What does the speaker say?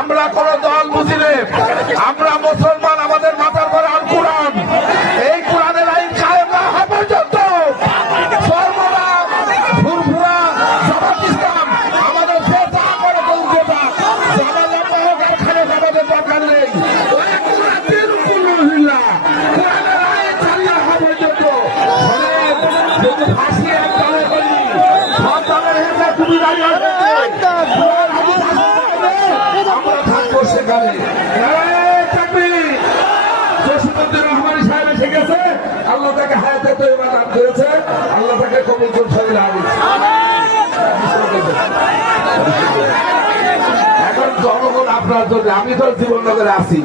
আমরা কোন দল বুঝি আমরা মুসলমান, আমাদের মাথার পরে আল এই কোরআনের আইন কায়েম না হওয়া পর্যন্ত। ফাঁসি এক তুমি দাঁড়িয়ে আমরা থাকব সেখানে। রহমানী সাহেব এসে গেছে। আল্লাহ তাকে হায়াতে তৈবা দান করেছে। আল্লাহ তাকে কবুল এখন জনগণ আপনার জন্য আমি তো জীবন নগরে আছি